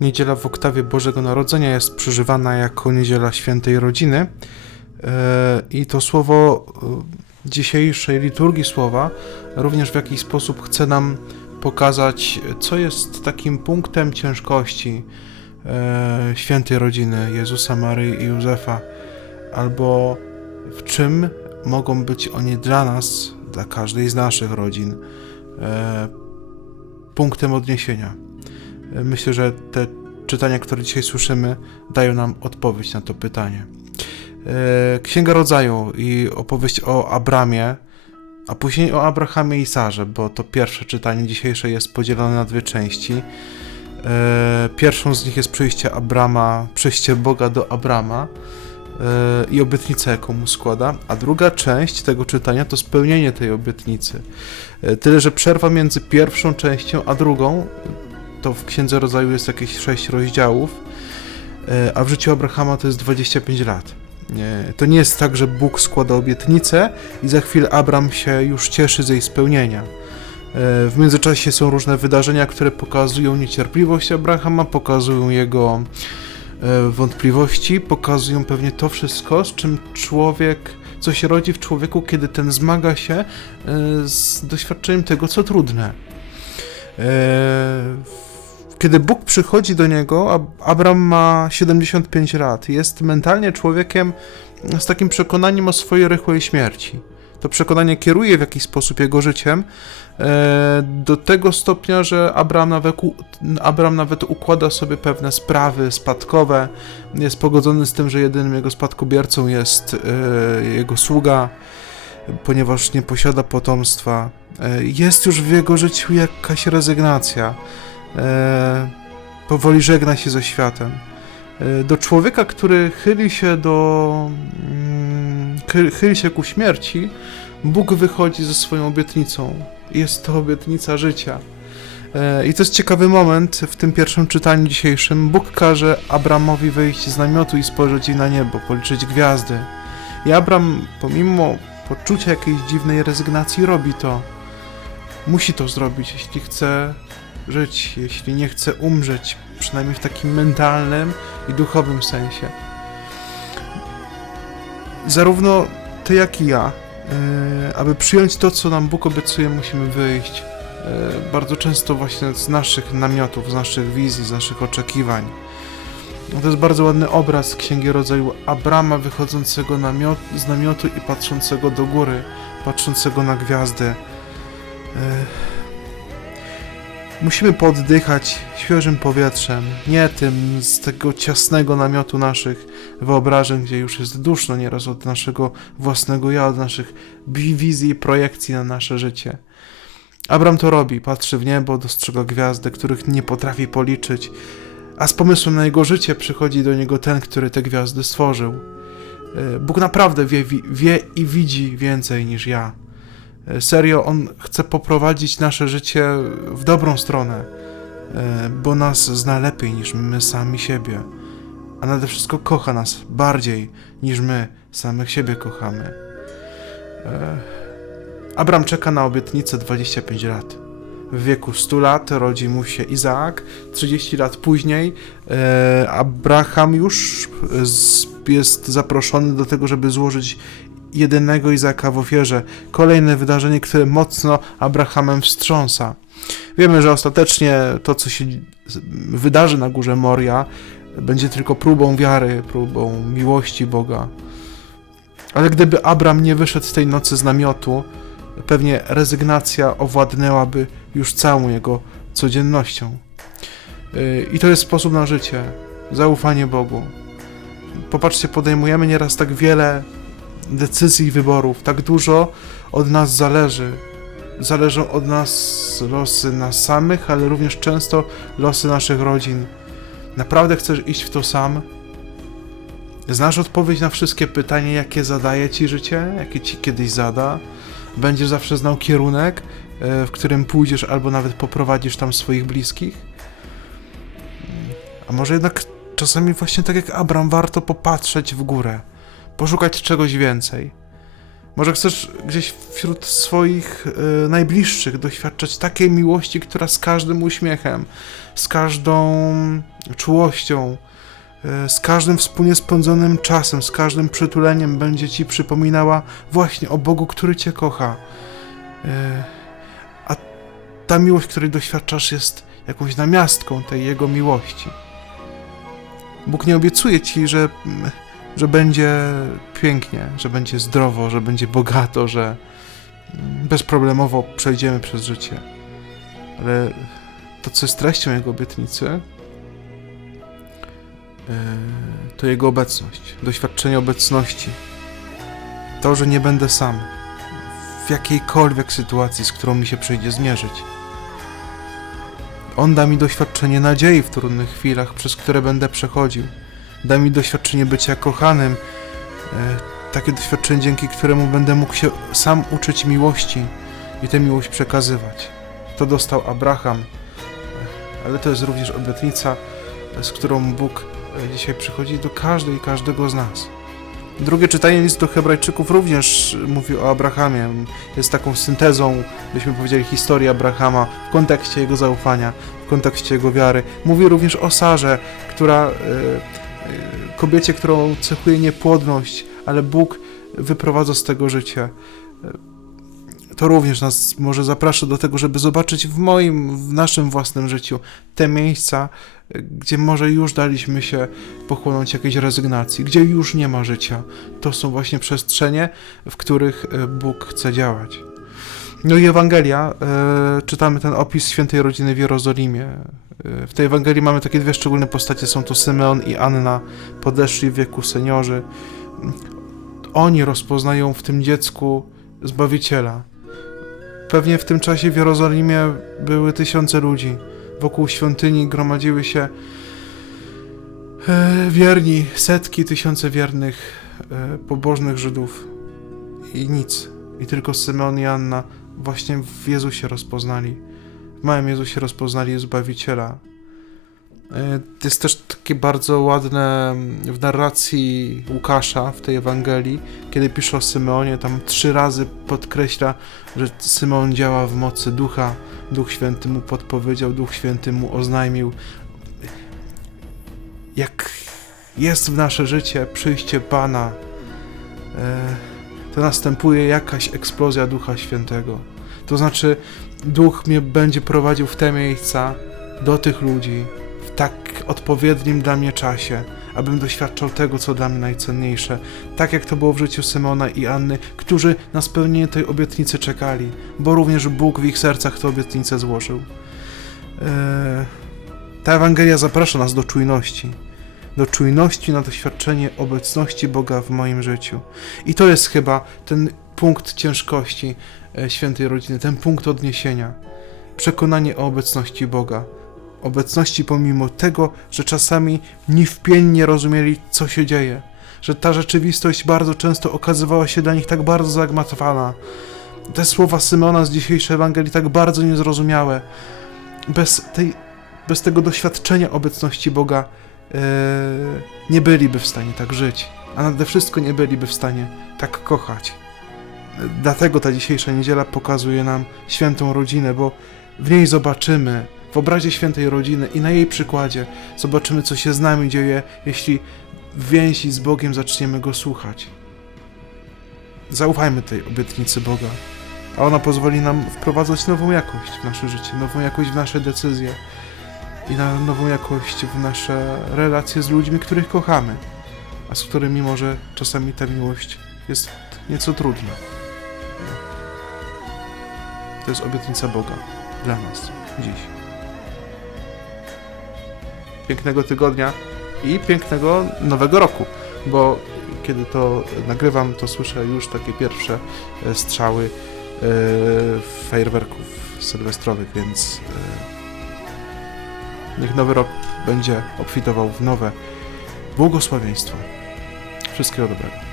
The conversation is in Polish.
Niedziela w oktawie Bożego Narodzenia jest przeżywana jako Niedziela Świętej Rodziny. E, I to słowo e, dzisiejszej liturgii słowa również w jakiś sposób chce nam pokazać, co jest takim punktem ciężkości e, świętej rodziny Jezusa, Maryi i Józefa, albo w czym mogą być oni dla nas, dla każdej z naszych rodzin, punktem odniesienia. Myślę, że te czytania, które dzisiaj słyszymy, dają nam odpowiedź na to pytanie. Księga Rodzaju i opowieść o Abramie, a później o Abrahamie i Sarze, bo to pierwsze czytanie dzisiejsze jest podzielone na dwie części. Pierwszą z nich jest przyjście Abrama, przyjście Boga do Abrama i obietnicę, jaką mu składa, a druga część tego czytania to spełnienie tej obietnicy. Tyle, że przerwa między pierwszą częścią a drugą to w Księdze Rodzaju jest jakieś 6 rozdziałów, a w życiu Abrahama to jest 25 lat. To nie jest tak, że Bóg składa obietnicę i za chwilę Abram się już cieszy z jej spełnienia. W międzyczasie są różne wydarzenia, które pokazują niecierpliwość Abrahama, pokazują jego wątpliwości, pokazują pewnie to wszystko, z czym człowiek, co się rodzi w człowieku, kiedy ten zmaga się z doświadczeniem tego, co trudne. Kiedy Bóg przychodzi do niego, Abram ma 75 lat. Jest mentalnie człowiekiem z takim przekonaniem o swojej rychłej śmierci. To przekonanie kieruje w jakiś sposób jego życiem e, do tego stopnia, że Abram nawet, nawet układa sobie pewne sprawy spadkowe. Jest pogodzony z tym, że jedynym jego spadkobiercą jest e, jego sługa, ponieważ nie posiada potomstwa. E, jest już w jego życiu jakaś rezygnacja powoli żegna się ze światem. E, do człowieka, który chyli się do. Mm, chyli się ku śmierci, Bóg wychodzi ze swoją obietnicą. Jest to obietnica życia. E, I to jest ciekawy moment w tym pierwszym czytaniu dzisiejszym. Bóg każe Abramowi wyjść z namiotu i spojrzeć na niebo, policzyć gwiazdy. I Abram, pomimo poczucia jakiejś dziwnej rezygnacji, robi to. Musi to zrobić, jeśli chce żyć, jeśli nie chce umrzeć, przynajmniej w takim mentalnym i duchowym sensie. Zarówno ty, jak i ja, yy, aby przyjąć to, co nam Bóg obiecuje, musimy wyjść yy, bardzo często właśnie z naszych namiotów, z naszych wizji, z naszych oczekiwań. To jest bardzo ładny obraz Księgi Rodzaju Abrama wychodzącego namiot, z namiotu i patrzącego do góry, patrzącego na gwiazdy. Yy Musimy poddychać świeżym powietrzem, nie tym z tego ciasnego namiotu naszych wyobrażeń, gdzie już jest duszno nieraz od naszego własnego ja, od naszych wizji i projekcji na nasze życie. Abram to robi, patrzy w niebo, dostrzega gwiazdy, których nie potrafi policzyć, a z pomysłem na jego życie przychodzi do niego ten, który te gwiazdy stworzył. E, Bóg naprawdę wie, wie i widzi więcej niż ja. E, serio, on chce poprowadzić nasze życie w dobrą stronę, e, bo nas zna lepiej niż my sami siebie, a nade wszystko kocha nas bardziej niż my samych siebie kochamy. E, Abram czeka na obietnicę 25 lat. W wieku 100 lat rodzi mu się Izaak, 30 lat później Abraham już jest zaproszony do tego, żeby złożyć jedynego Izaka w ofierze. Kolejne wydarzenie, które mocno Abrahamem wstrząsa. Wiemy, że ostatecznie to, co się wydarzy na górze Moria, będzie tylko próbą wiary, próbą miłości Boga. Ale gdyby Abram nie wyszedł z tej nocy z namiotu, pewnie rezygnacja owładnęłaby już całą jego codziennością. I to jest sposób na życie, zaufanie Bogu. Popatrzcie, podejmujemy nieraz tak wiele decyzji i wyborów. Tak dużo od nas zależy. Zależą od nas losy nas samych, ale również często losy naszych rodzin. Naprawdę chcesz iść w to sam? Znasz odpowiedź na wszystkie pytania, jakie zadaje ci życie, jakie ci kiedyś zada? Będziesz zawsze znał kierunek, e, w którym pójdziesz, albo nawet poprowadzisz tam swoich bliskich? A może jednak czasami właśnie tak jak Abram, warto popatrzeć w górę poszukać czegoś więcej. Może chcesz gdzieś wśród swoich e, najbliższych doświadczać takiej miłości, która z każdym uśmiechem, z każdą czułością, e, z każdym wspólnie spędzonym czasem, z każdym przytuleniem będzie ci przypominała właśnie o Bogu, który cię kocha. E, a ta miłość, której doświadczasz, jest jakąś namiastką tej Jego miłości. Bóg nie obiecuje ci, że, że będzie pięknie, że będzie zdrowo, że będzie bogato, że bezproblemowo przejdziemy przez życie. Ale to, co jest treścią Jego obietnicy, yy, to Jego obecność, doświadczenie obecności. To, że nie będę sam w jakiejkolwiek sytuacji, z którą mi się przyjdzie zmierzyć. On da mi doświadczenie nadziei w trudnych chwilach, przez które będę przechodził. Da mi doświadczenie bycia kochanym, e, takie doświadczenie, dzięki któremu będę mógł się sam uczyć miłości i tę miłość przekazywać. To dostał Abraham, e, ale to jest również obietnica, e, z którą Bóg dzisiaj przychodzi do każdej i każdego z nas. Drugie czytanie list do Hebrajczyków również mówi o Abrahamie. Jest taką syntezą, byśmy powiedzieli, historii Abrahama w kontekście jego zaufania, w kontekście jego wiary. Mówi również o Sarze, która, kobiecie, którą cechuje niepłodność, ale Bóg wyprowadza z tego życie. To również nas może zaprasza do tego, żeby zobaczyć w moim, w naszym własnym życiu te miejsca, gdzie może już daliśmy się pochłonąć jakiejś rezygnacji, gdzie już nie ma życia. To są właśnie przestrzenie, w których e, Bóg chce działać. No i Ewangelia, e, czytamy ten opis świętej rodziny w Jerozolimie. E, w tej Ewangelii mamy takie dwie szczególne postacie, są to Symeon i Anna, podeszli w wieku seniorzy. Oni rozpoznają w tym dziecku Zbawiciela. Pewnie w tym czasie w Jerozolimie były tysiące ludzi. Wokół świątyni gromadziły się e, wierni, setki, tysiące wiernych, e, pobożnych Żydów. I nic. I tylko Symeon i Anna właśnie w Jezusie rozpoznali. W małym Jezusie rozpoznali Zbawiciela. E, Jest też takie bardzo ładne mm, w narracji Łukasza w tej Ewangelii, kiedy pisze o Symeonie, tam trzy razy podkreśla, że Symeon działa w mocy Ducha. Duch Święty mu podpowiedział, Duch Święty mu oznajmił. Jak jest w nasze życie przyjście Pana, e, to następuje jakaś eksplozja Ducha Świętego. To znaczy, Duch mnie będzie prowadził w te miejsca, do tych ludzi, w tak odpowiednim dla mnie czasie, abym doświadczał tego, co dla mnie najcenniejsze. Tak jak to było w życiu Symona i Anny, którzy na spełnienie tej obietnicy czekali, bo również Bóg w ich sercach tę obietnicę złożył. Eee, ta Ewangelia zaprasza nas do czujności. Do czujności na doświadczenie obecności Boga w moim życiu. I to jest chyba ten punkt ciężkości świętej rodziny, ten punkt odniesienia. Przekonanie o obecności Boga. Obecności pomimo tego, że czasami ni w pień nie rozumieli, co się dzieje. Że ta rzeczywistość bardzo często okazywała się dla nich tak bardzo zagmatwana. Te słowa Symona z dzisiejszej Ewangelii tak bardzo niezrozumiałe. Bez, tej, bez tego doświadczenia obecności Boga e, nie byliby w stanie tak żyć, a nade wszystko nie byliby w stanie tak kochać. Dlatego ta dzisiejsza niedziela pokazuje nam świętą rodzinę, bo w niej zobaczymy, w obrazie świętej rodziny i na jej przykładzie zobaczymy, co się z nami dzieje, jeśli w więzi z Bogiem zaczniemy Go słuchać. Zaufajmy tej obietnicy Boga, a ona pozwoli nam wprowadzać nową jakość w nasze życie, nową jakość w nasze decyzje i na nową jakość w nasze relacje z ludźmi, których kochamy, a z którymi może czasami ta miłość jest nieco trudna. To jest obietnica Boga dla nas dziś. Pięknego tygodnia i pięknego nowego roku, bo kiedy to nagrywam, to słyszę już takie pierwsze e, strzały e, fajerwerków sylwestrowych, więc e, niech nowy rok będzie obfitował w nowe błogosławieństwo. Wszystkiego dobrego.